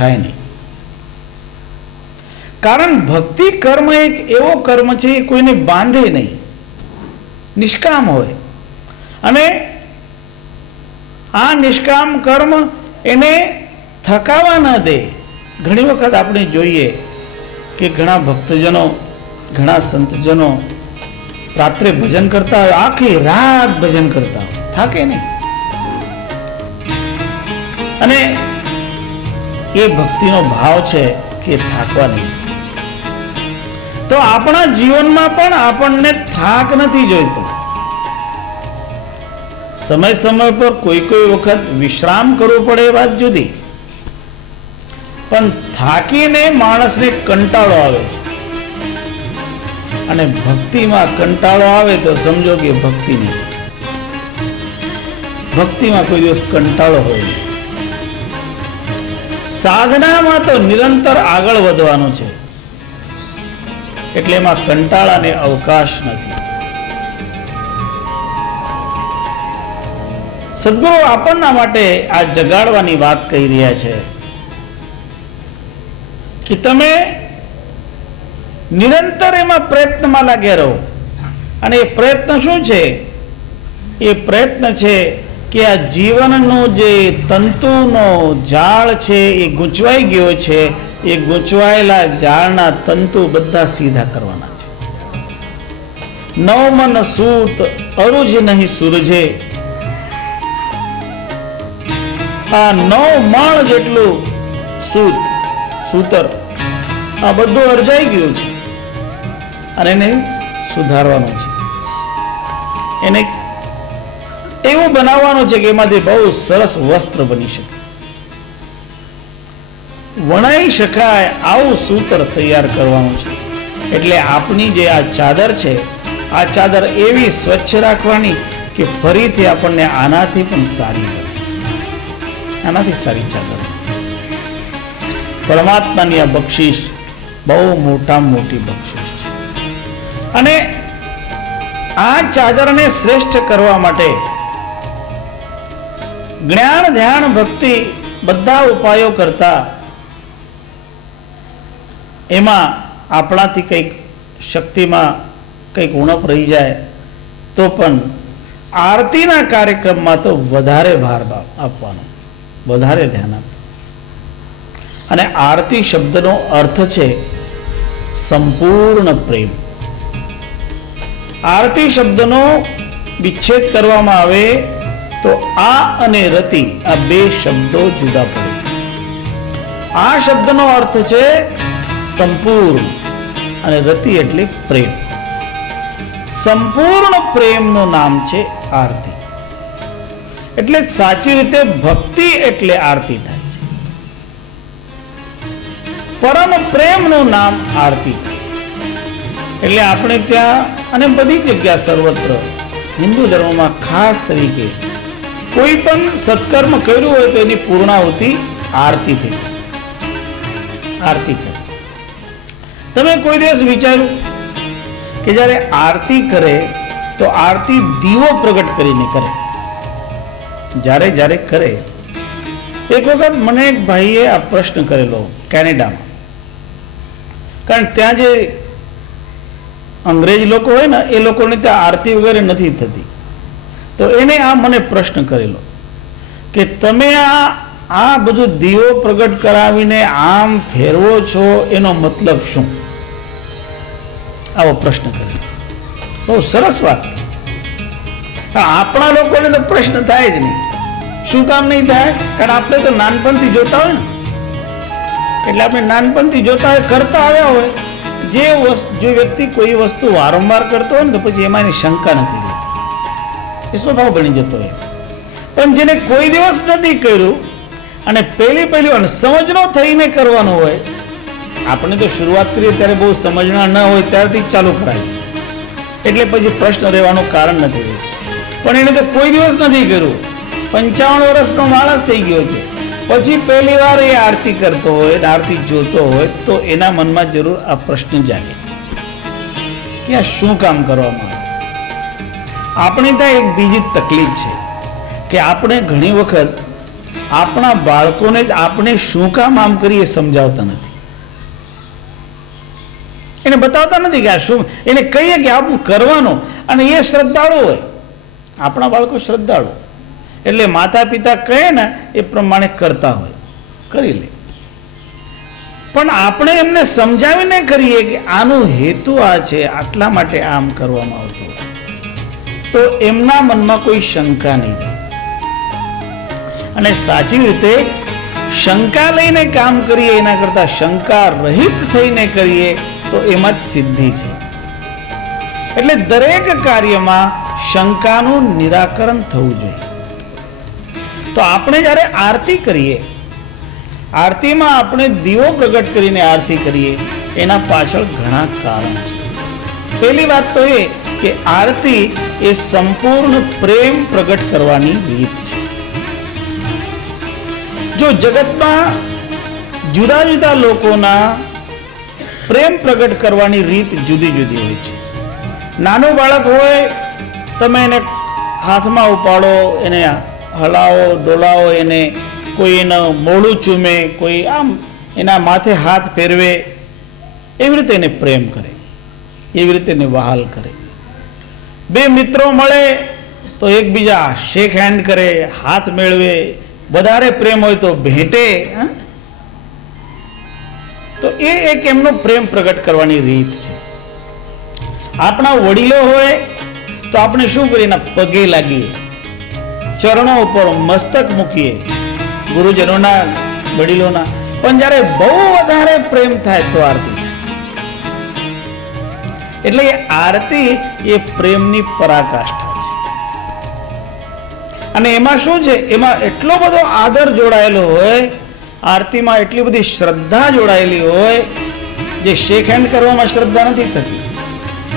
થાય નહીં. કારણ ભક્તિ કર્મ એક એવો કર્મ છે કોઈને બાંધે નહીં, નિષ્કામ હોય. અને આ નિષ્કામ કર્મ એને થકાવા ન દે. ઘણી વખત આપણે જોઈએ કે ઘણા ભક્તજનો, ઘણા સંતજનો રાત્રે ભજન કરતા હોય, આખી રાત ભજન કરતા હોય, થાકે નહીં. અને એ ભક્તિનો ભાવ છે કે થાકવા નહીં. તો આપણા જીવનમાં પણ આપણને થાક નથી જોઈતો. સમય સમય પર કોઈ વખત વિશ્રામ કરવો પડે એ વાત જુદી, પણ થાકીને માણસને કંટાળો આવે છે. અને ભક્તિમાં કંટાળો આવે તો સમજો કે ભક્તિ નહીં. ભક્તિમાં કોઈ દિવસ કંટાળો હોય નહીં. સાધનામાં તો નિરંતર આગળ વધવાનું છે, એટલે એમાં કંટાળાને અવકાશ નથી. સદગુરુ આપણના માટે આ જગાડવાની વાત કહી રહ્યા છે કે તમે નિરંતર એમાં પ્રયત્નમાં લાગ્યા રહો. અને એ પ્રયત્ન શું છે? એ પ્રયત્ન છે કે આ જીવનનો જે તંતુનો જાળ છે એ ગૂંચવાઈ ગયો છે, એ ગૂંચવાયેલા જાળના તંતુ બધા સીધા કરવાના છે. નવ મન સૂત અરુજ નહીં સૂરજે. આ 9 મણ જેટલું સૂતર આ બધું અરજાઈ ગયું છે અને એને સુધારવાનું છે. એને એવું બનાવવાનું છે કે એમાંથી બહુ સરસ વસ્ત્ર બની શકે, વણાઈ શકાય આવું સૂત્ર તૈયાર કરવાનું છે. એટલે આપણી જે આ ચાદર છે, આ ચાદર એવી સ્વચ્છ રાખવાની કે ફરીથી આપણને આનાથી પણ સારી બને, આનાથી સારી ચાદર. પરમાત્માની આ બક્ષિશ બહુ મોટામાં મોટી બક્ષિશ છે. અને આ ચાદરને શ્રેષ્ઠ કરવા માટે જ્ઞાન, ધ્યાન, ભક્તિ બધા ઉપાયો કરતા એમાં આપણાથી કંઈક શક્તિમાં કંઈક ઉણપ રહી જાય તો પણ આરતીના કાર્યક્રમમાં તો વધારે ભાર આપવાનો, વધારે ધ્યાન આપવું. અને આરતી શબ્દનો અર્થ છે સંપૂર્ણ પ્રેમ. આરતી શબ્દનો વિચ્છેદ કરવામાં આવે તો આ અને રતિ આ બે શબ્દો જુદા પડે. આ શબ્દનો અર્થ છે સંપૂર્ણ અને રતિ એટલે પ્રેમ. સંપૂર્ણ પ્રેમનું નામ છે આરતી. એટલે સાચી રીતે ભક્તિ એટલે આરતી થાય છે. પરમ પ્રેમનું નામ આરતી થાય છે. એટલે આપણે ત્યાં અને બધી જગ્યા સર્વત્ર હિન્દુ ધર્મમાં ખાસ તરીકે કોઈ પણ સત્કર્મ કર્યું હોય તો એની પૂર્ણાહુતિ આરતીથી, આરતી કરે. તમે કોઈ દિવસ વિચાર્યું કે જ્યારે આરતી કરે તો આરતી દીવો પ્રગટ કરીને કરે? જ્યારે કરે. એક વખત મને એક ભાઈએ આ પ્રશ્ન કરેલો કેનેડામાં, કારણ ત્યાં જે અંગ્રેજ લોકો હોય ને એ લોકોને ત્યાં આરતી વગેરે નથી થતી. તો એને આ મને પ્રશ્ન કરેલો કે તમે આ બધું દીવો પ્રગટ કરાવીને આમ ફેરવો છો, એનો મતલબ શું? આવો પ્રશ્ન કરેલો. બહુ સરસ વાત. આપણા લોકોને તો પ્રશ્ન થાય જ નહીં. શું કામ નહીં થાય? કારણ આપણે તો નાનપણથી જોતા હોય ને, એટલે આપણે નાનપણથી જોતા હોય, કરતા આવ્યા હોય. જે વ્યક્તિ કોઈ વસ્તુ વારંવાર કરતો હોય ને તો પછી એમાં એની શંકા નથી રહેતી, એ સ્વભાવ બની જતો હોય. પણ જેને કોઈ દિવસ નથી કર્યું અને પહેલી અને સમજનો થઈને કરવાનું હોય, આપણે તો શરૂઆત કરીએ ત્યારે બહુ સમજણા ન હોય ત્યારથી જ ચાલુ કરાય, એટલે પછી પ્રશ્ન રહેવાનું કારણ નથી રહેતું. પણ એને તો કોઈ દિવસ નથી કર્યું, 55 વર્ષનો માણસ થઈ ગયો છે, પછી પહેલી વાર એ આરતી કરતો હોય, આરતી જોતો હોય તો એના મનમાં જરૂર આ પ્રશ્ન જાગે કે આ શું કામ કરવામાં આવે. આપણે ત્યાં એક બીજી તકલીફ છે કે આપણે ઘણી વખત આપણા બાળકોને જ આપણે શું કામ આમ કરીએ સમજાવતા નથી, એને બતાવતા નથી કે આ શું, એને કહીએ કે આવું કરવાનું, અને એ શ્રદ્ધાળુ હોય. આપણા બાળકો શ્રદ્ધાળુ એટલે માતા પિતા કહે ને એ પ્રમાણે કરતા હોય, કરી લે. પણ આપણે એમને સમજાવીને કરીએ કે આનું હેતુ આ છે, આટલા માટે આમ કરવામાં આવતું, તો એમના મનમાં કોઈ શંકા નહીં રહે. અને સાચી રીતે શંકા લઈને કામ કરીએ એના કરતા શંકા રહિત થઈને કરીએ તો એમાં જ સિદ્ધિ છે. એટલે દરેક કાર્યમાં શંકાનું નિરાકરણ થવું જોઈએ. તો આપણે જ્યારે આરતી કરીએ, આરતીમાં આપણે દીવો પ્રગટ કરીને આરતી કરીએ, એના પાછળ ઘણા કારણ છે. પહેલી વાત તો એ કે આરતી એ સંપૂર્ણ પ્રેમ પ્રગટ કરવાની રીત છે. જો જગતમાં જુદા જુદા લોકોના પ્રેમ પ્રગટ કરવાની રીત જુદી જુદી હોય છે. નાનું બાળક હોય, તમે એને હાથમાં ઉપાડો, એને હલાવો ડોલાવો, એને કોઈ એનું મોઢું ચૂમે, કોઈ આમ એના માથે હાથ ફેરવે, એવી રીતે એને પ્રેમ કરે, એવી રીતે એને વહાલ કરે. બે મિત્રો મળે તો એકબીજા શેક હેન્ડ કરે, હાથ મેળવે, વધારે પ્રેમ હોય તો ભેટે. તો એ એક એમનો પ્રેમ પ્રગટ કરવાની રીત છે. આપણા વડીલો હોય તો આપણે શું કરીએ, એના પગે લાગીએ, ચરણો ઉપર મસ્તક મૂકીએ, ગુરુજનોના, વડીલોના. પણ જ્યારે બહુ વધારે પ્રેમ થાય તો આરતી. એટલે આરતી એ પ્રેમની પરાકાષ્ઠા છે. અને એમાં શું છે, એમાં એટલો બધો આદર જોડાયેલો હોય, આરતીમાં એટલી બધી શ્રદ્ધા જોડાયેલી હોય. જે શેક હેન્ડ કરવામાં શ્રદ્ધા નથી થતી,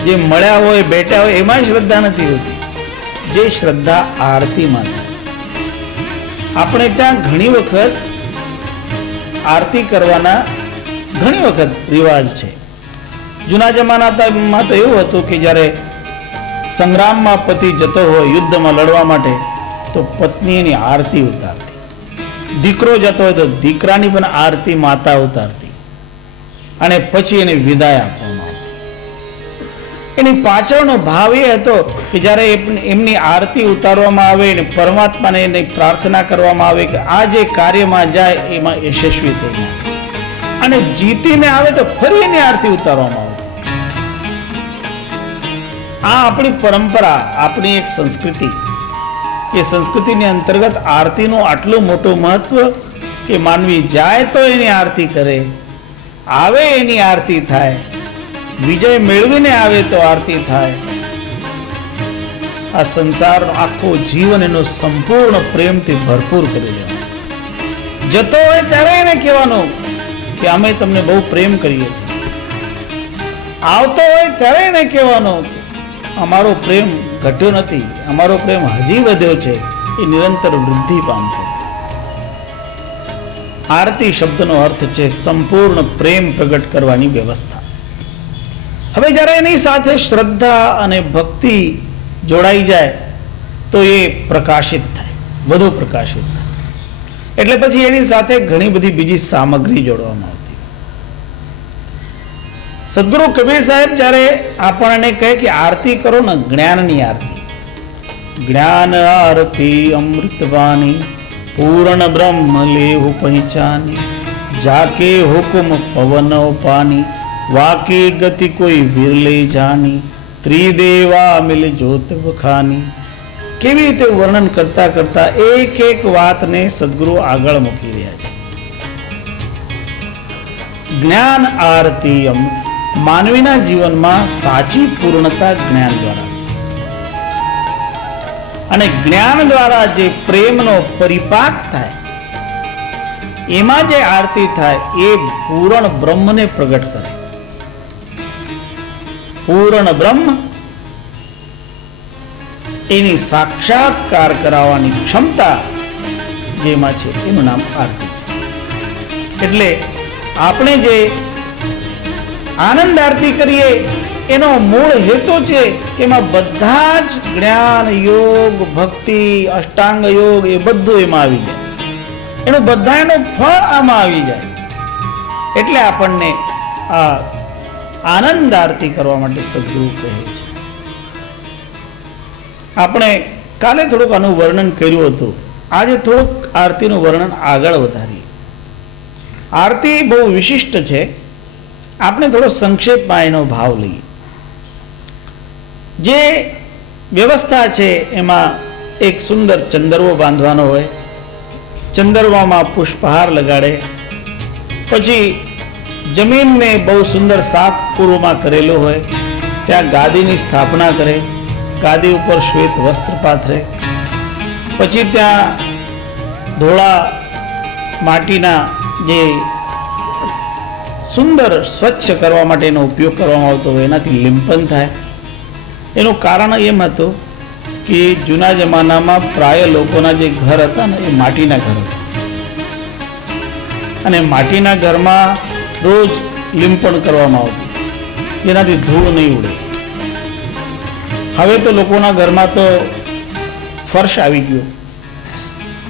જે મળ્યા હોય બેઠા હોય એમાં શ્રદ્ધા નથી હોતી, જે શ્રદ્ધા આરતીમાં છે. આપણે ત્યાં ઘણી વખત આરતી કરવાના ઘણી વખત રિવાજ છે. જૂના જમાનામાં તો એવું હતું કે જ્યારે સંગ્રામમાં પતિ જતો હોય યુદ્ધમાં લડવા માટે, તો પત્ની એની આરતી ઉતારતી. દીકરો જતો હોય તો દીકરાની પણ આરતી માતા ઉતારતી, અને પછી એને વિદાય આપવામાં આવતી. એની પાછળનો ભાવ એ હતો કે જ્યારે એમની આરતી ઉતારવામાં આવે અને પરમાત્માને એની પ્રાર્થના કરવામાં આવે કે આ જે કાર્યમાં જાય એમાં યશસ્વી થઈ જાય, અને જીતીને આવે તો ફરી એની આરતી ઉતારવામાં આવે. આ આપણી પરંપરા, આપણી એક સંસ્કૃતિ. એ સંસ્કૃતિની અંતર્ગત આરતીનું આટલું મોટું મહત્વ કે માનવી જાય તો એની આરતી કરે, આવે એની આરતી થાય, વિજય મેળવીને આવે તો આરતી થાય. આ સંસારનો આખો જીવન એનો સંપૂર્ણ પ્રેમથી ભરપૂર કરી દેવાનો. જતો હોય ત્યારે એને કહેવાનું કે અમે તમને બહુ પ્રેમ કરીએ છીએ. આવતો હોય ત્યારે એને કહેવાનું અમારો પ્રેમ ઘટ્યો નથી, અમારો પ્રેમ હજી વધ્યો છે, એ નિરંતર વૃદ્ધિ પામતો. આરતી શબ્દનો અર્થ છે સંપૂર્ણ પ્રેમ પ્રગટ કરવાની વ્યવસ્થા. હવે જ્યારે એની સાથે શ્રદ્ધા અને ભક્તિ જોડાઈ જાય તો એ પ્રકાશિત થાય, વધુ પ્રકાશિત થાય. એટલે પછી એની સાથે ઘણી બધી બીજી સામગ્રી જોડવામાં આવતી. સદગુરુ કબીર સાહેબ જ્યારે આપણને કહે કે આરતી કરો ને, જ્ઞાનની આરતી, જ્ઞાન આરતી અમૃતવાણી, પૂર્ણ બ્રહ્મ લેહુ પહેચાની, જાકે હુકમ પવન પાની, વાકી ગતિ કોઈ વિરલે જાની, ત્રિદેવા મિલ જોત વખાની. કેવી રીતે વર્ણન કરતા કરતા એક એક વાતને સદગુરુ આગળ મૂકી રહ્યા છે. જ્ઞાન આરતી માનવીના જીવનમાં સાચી પૂર્ણતા જ્ઞાન દ્વારા છે. અને જ્ઞાન દ્વારા જે પ્રેમનો પરિપાક થાય, એમાં જે આરતી થાય એ પૂર્ણ બ્રહ્મને પ્રગટ કરે. પૂર્ણ બ્રહ્મ એની સાક્ષાત્કાર કરાવવાની ક્ષમતા જેમાં છે એનું નામ આરતી છે. એટલે આપણે જે આનંદ આરતી કરીએ એનો મૂળ હેતુ છે કે એમાં બધા જ જ્ઞાન, યોગ, ભક્તિ, અષ્ટાંગ યોગ એ બધું એમાં આવી જાય. એનું બધાનું ફળ આમાં આવી જાય. એટલે આપણને આ આનંદ આરતી કરવા માટે સદગુરુ કહે છે. આપણે કાલે થોડુંક આનું વર્ણન કર્યું હતું, આજે થોડુંક આરતીનું વર્ણન આગળ વધારીએ. આરતી બહુ વિશિષ્ટ છે, આપણે થોડો સંક્ષેપમાં એનો ભાવ લઈએ. જે વ્યવસ્થા છે એમાં એક સુંદર ચંદરવો બાંધવાનો હોય, ચંદરવામાં પુષ્પહાર લગાડે, પછી જમીનને બહુ સુંદર સાફ પૂર્વમાં કરેલું હોય, ત્યાં ગાદીની સ્થાપના કરે, ગાદી ઉપર શ્વેત વસ્ત્ર પાથરે, પછી ત્યાં ધોળા માટીના જે સુંદર સ્વચ્છ કરવા માટેનો ઉપયોગ કરવામાં આવતો હોય એનાથી લિંપન થાય. એનું કારણ એમ હતું કે જૂના જમાનામાં પ્રાય લોકોના જે ઘર હતા ને એ માટીના ઘર હતા, અને માટીના ઘરમાં રોજ લીંપણ કરવામાં આવતું જેનાથી ધૂળ નહીં ઉડે. હવે તો લોકોના ઘરમાં તો ફર્શ આવી ગયો,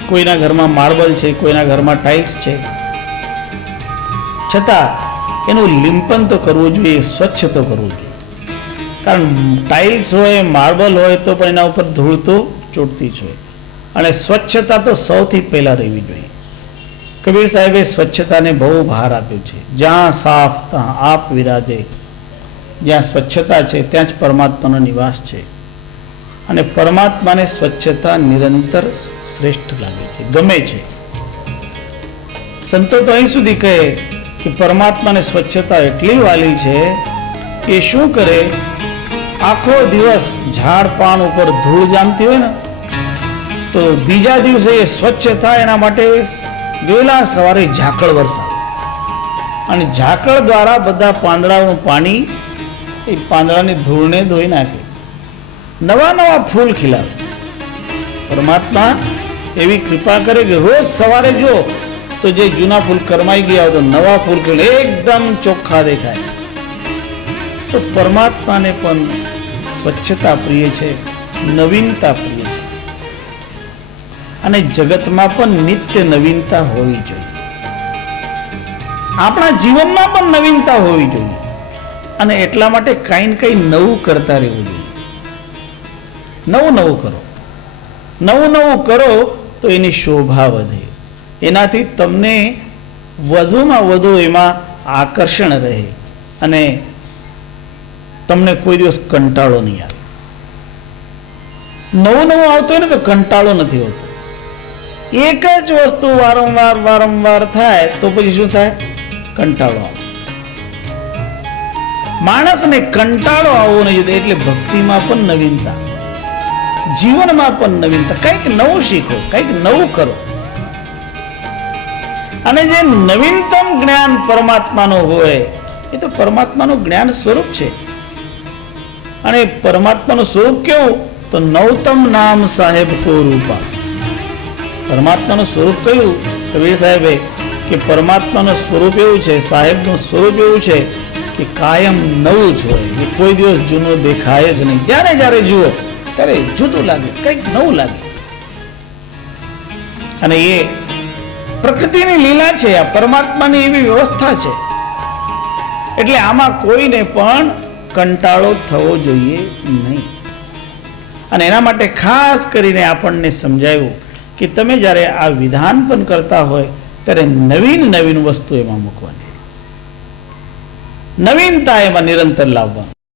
કોઈના ઘરમાં માર્બલ છે, કોઈના ઘરમાં ટાઇલ્સ છે, છતાં એનું લીંપન તો કરવું જોઈએ, સ્વચ્છ તો કરવું જોઈએ. કારણ ટાઇલ્સ હોય, માર્બલ હોય તો પણ એના ઉપર ધૂળ તો ચોટતી જ હોય, અને સ્વચ્છતા તો સૌથી પહેલાં રહેવી જોઈએ. કબીર સાહેબે સ્વચ્છતાને બહુ ભાર આપ્યો છે. જ્યાં સાફ ત્યાં આપ વિરાજે. જ્યાં સ્વચ્છતા છે ત્યાં જ પરમાત્માનો નિવાસ છે, અને પરમાત્માને સ્વચ્છતા નિરંતર શ્રેષ્ઠ લાગે છે, ગમે છે. સંતો તો અહીં સુધી કહે કે પરમાત્માને સ્વચ્છતા એટલી વાલી છે કે શું કરે, આખો દિવસ ઝાડ પાન ઉપર ધૂળ જામતી હોય ને તો બીજા દિવસે એ સ્વચ્છ થાય એના માટે વહેલા સવારે ઝાકળ વરસાવે, અને ઝાકળ દ્વારા બધા પાંદડાઓનું પાણી એ પાંદડાની ધૂળને ધોઈ નાખે, નવા નવા ફૂલ ખીલાવે. પરમાત્મા એવી કૃપા કરે કે રોજ સવારે જો તો જે જૂના ફૂલ કરમાઈ ગયા હોય તો નવા ફૂલ ખીલે એકદમ ચોખ્ખા દેખાય. તો પરમાત્માને પણ સ્વચ્છતા પ્રિય છે, નવીનતા પ્રિય છે, અને જગતમાં પણ નિત્ય નવીનતા હોવી જોઈએ. આપણા જીવનમાં પણ નવીનતા હોવી જોઈએ, અને એટલા માટે કંઈ ને કંઈ નવું કરતા રહેવું જોઈએ. નવું નવું કરો, નવું નવું કરો તો એની શોભા વધે, એનાથી તમને વધુમાં વધુ એમાં આકર્ષણ રહે, અને તમને કોઈ દિવસ કંટાળો નહીં આવે. નવું નવું આવતું હોય ને તો કંટાળો નથી હોતો. એક જ વસ્તુ વારંવાર વારંવાર થાય તો પછી શું થાય, કંટાળો આવે. માણસને કંટાળો આવવો નહીં જોઈએ. એટલે ભક્તિમાં પણ નવીનતા, જીવનમાં પણ નવીનતા, કંઈક નવું શીખો, કંઈક નવું કરો. અને જે નવીનતમ જ્ઞાન પરમાત્માનું હોય એ તો પરમાત્માનું જ્ઞાન સ્વરૂપ છે. અને પરમાત્માનું સ્વરૂપ કેવું, તો નવતમ નામ સાહેબ કો રૂપા. પરમાત્માનું સ્વરૂપ કયું, કબીર સાહેબે કે પરમાત્માનું સ્વરૂપ એવું છે, સાહેબનું સ્વરૂપ એવું છે કે કાયમ નવું જ હોય, એ કોઈ દિવસ જૂનું દેખાય જ નહીં. જ્યારે જ્યારે જુઓ ત્યારે જુદું લાગે, કંઈક નવું લાગે. અને એ પ્રકૃતિની લીલા છે, આ પરમાત્માની એવી વ્યવસ્થા છે. એટલે આમાં કોઈને પણ કંટાળો થવો જોઈએ નહીં. અને એના માટે ખાસ કરીને આપણને સમજાયું કે તમે જ્યારે આ વિધાન પણ કરતા હોય ત્યારે નવીન નવીન વસ્તુ એમાં મૂકવાની, નવીનતા એમાં નિરંતર લાવવાની.